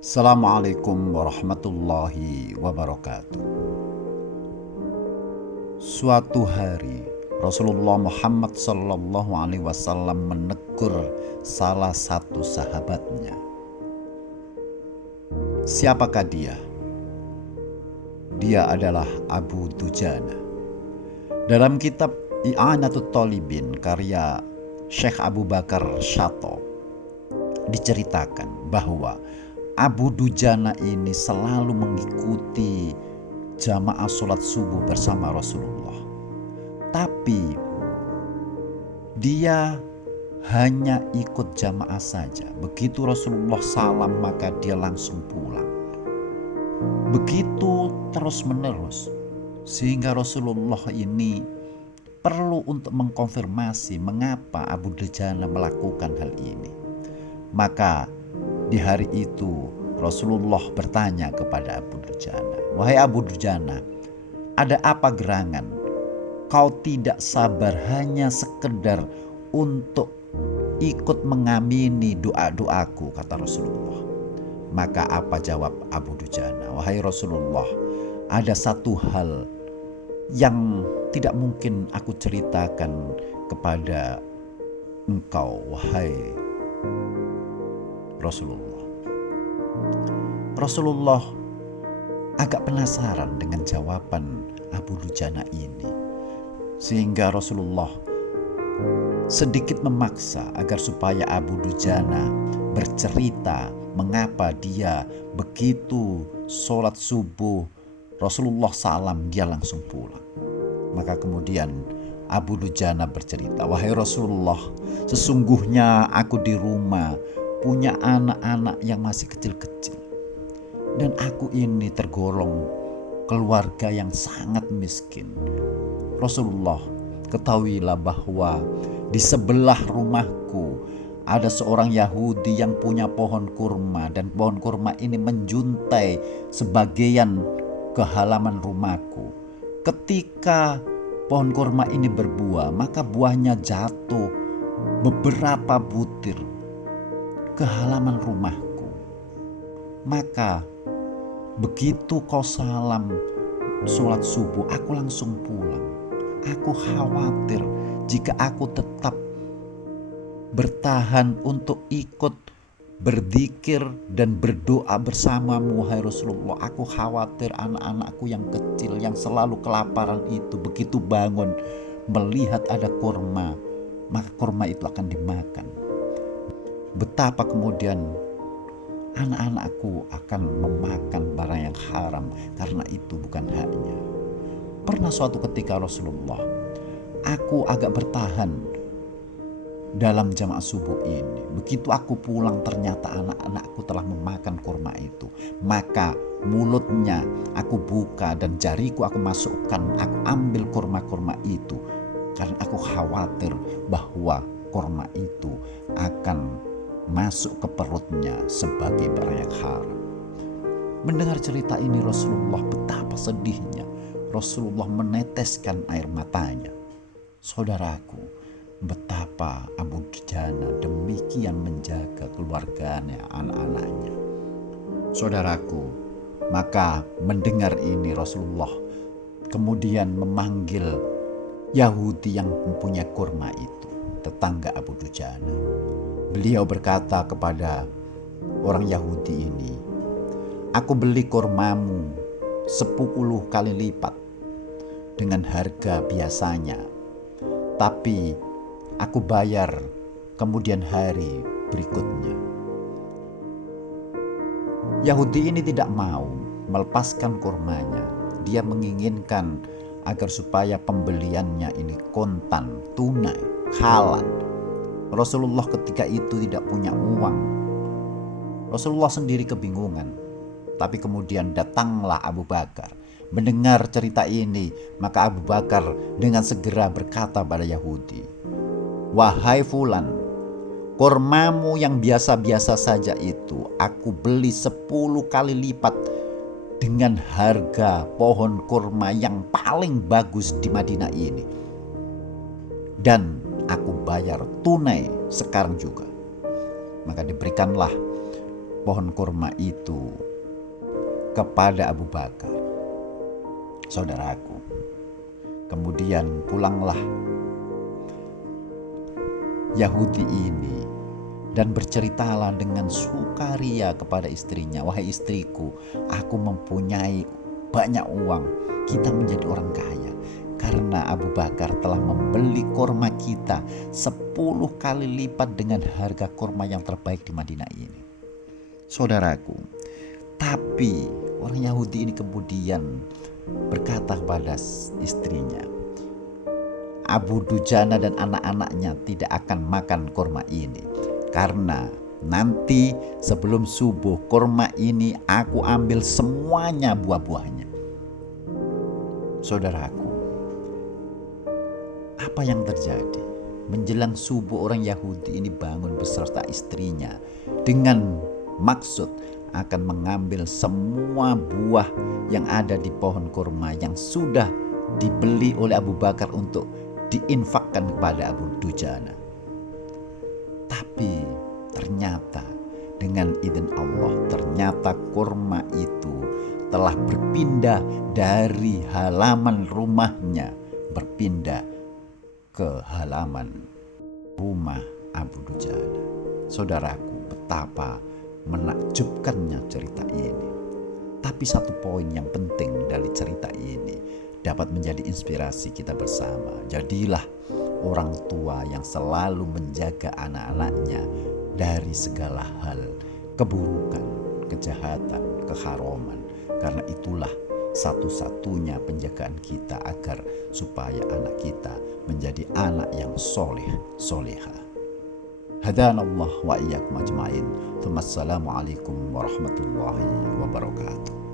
Assalamualaikum warahmatullahi wabarakatuh. Suatu hari Rasulullah Muhammad SAW menegur salah satu sahabatnya. Siapakah dia? Dia adalah Abu Dujana. Dalam kitab I'anatut Thalibin karya Syekh Abu Bakar Syato diceritakan bahwa Abu Dujana ini selalu mengikuti jamaah sholat subuh bersama Rasulullah. Tapi dia hanya ikut jamaah saja. Begitu Rasulullah salam maka dia langsung pulang. Begitu terus menerus. Sehingga Rasulullah ini perlu untuk mengkonfirmasi mengapa Abu Dujana melakukan hal ini. Maka di hari itu Rasulullah bertanya kepada Abu Dujana, "Wahai Abu Dujana, ada apa gerangan? Kau tidak sabar hanya sekedar untuk ikut mengamini doa-doaku," kata Rasulullah. Maka apa jawab Abu Dujana? "Wahai Rasulullah, ada satu hal yang tidak mungkin aku ceritakan kepada engkau, wahai Rasulullah." Rasulullah agak penasaran dengan jawaban Abu Dujana ini, sehingga Rasulullah sedikit memaksa agar supaya Abu Dujana bercerita mengapa dia begitu sholat subuh Rasulullah salam dia langsung pulang. Maka kemudian Abu Dujana bercerita, "Wahai Rasulullah, sesungguhnya aku di rumah punya anak-anak yang masih kecil-kecil. Dan aku ini tergolong keluarga yang sangat miskin. Rasulullah, ketahuilah bahwa di sebelah rumahku ada seorang Yahudi yang punya pohon kurma. Dan pohon kurma ini menjuntai sebagian ke halaman rumahku. Ketika pohon kurma ini berbuah, maka buahnya jatuh beberapa butir ke halaman rumahku. Maka begitu kau salam sholat subuh, aku langsung pulang. Aku khawatir jika aku tetap bertahan untuk ikut berzikir dan berdoa bersamamu, wahai Rasulullah. Aku khawatir anak-anakku yang kecil yang selalu kelaparan itu begitu bangun melihat ada kurma, maka kurma itu akan dimakan. Betapa kemudian anak-anakku akan memakan barang yang haram karena itu bukan haknya." Pernah suatu ketika Rasulullah, aku agak bertahan dalam jamaah subuh ini. Begitu aku pulang ternyata anak-anakku telah memakan kurma itu. Maka mulutnya aku buka dan jariku aku masukkan, aku ambil kurma-kurma itu. Karena aku khawatir bahwa kurma itu akan masuk ke perutnya sebagai barang yang haram. Mendengar cerita ini Rasulullah betapa sedihnya. Rasulullah meneteskan air matanya. Saudaraku, betapa Abu Dujana demikian menjaga keluarganya, anak-anaknya. Saudaraku, maka mendengar ini Rasulullah kemudian memanggil Yahudi yang mempunyai kurma itu, tetangga Abu Dujana. Beliau berkata kepada orang Yahudi ini, "Aku beli kurmamu 10 kali lipat dengan harga biasanya, tapi aku bayar kemudian hari berikutnya." Yahudi ini tidak mau melepaskan kurmanya. Dia menginginkan agar supaya pembeliannya ini kontan, tunai, halal. Rasulullah ketika itu tidak punya uang. Rasulullah sendiri kebingungan. Tapi kemudian datanglah Abu Bakar. Mendengar cerita ini, maka Abu Bakar dengan segera berkata pada Yahudi, "Wahai fulan, kurmamu yang biasa-biasa saja itu aku beli 10 kali lipat dengan harga pohon kurma yang paling bagus di Madinah ini. Dan aku bayar tunai sekarang juga." Maka diberikanlah pohon kurma itu kepada Abu Bakar, saudaraku. Kemudian pulanglah Yahudi ini dan berceritalah dengan sukaria kepada istrinya, "Wahai istriku, aku mempunyai banyak uang, kita menjadi orang kaya karena Abu Bakar telah membeli kurma kita 10 kali lipat dengan harga kurma yang terbaik di Madinah ini." Saudaraku, tapi orang Yahudi ini kemudian berkata kepada istrinya, Abu Dujana dan anak-anaknya tidak akan makan kurma ini karena nanti sebelum subuh kurma ini aku ambil semuanya buah-buahnya. Saudaraku, apa yang terjadi? Menjelang subuh orang Yahudi ini bangun beserta istrinya dengan maksud akan mengambil semua buah yang ada di pohon kurma yang sudah dibeli oleh Abu Bakar untuk diinfakkan kepada Abu Dujana. Tapi ternyata dengan izin Allah, ternyata kurma itu telah berpindah dari halaman rumahnya, berpindah ke halaman rumah Abu Dujana. Saudaraku, betapa menakjubkannya cerita ini. Tapi satu poin yang penting dari cerita ini dapat menjadi inspirasi kita bersama. Jadilah orang tua yang selalu menjaga anak-anaknya dari segala hal keburukan, kejahatan, keharaman. Karena itulah satu-satunya penjagaan kita agar supaya anak kita menjadi anak yang soleh, soleha. Hadanallah wa iyyakum ajma'in. Assalamualaikum warahmatullahi wabarakatuh.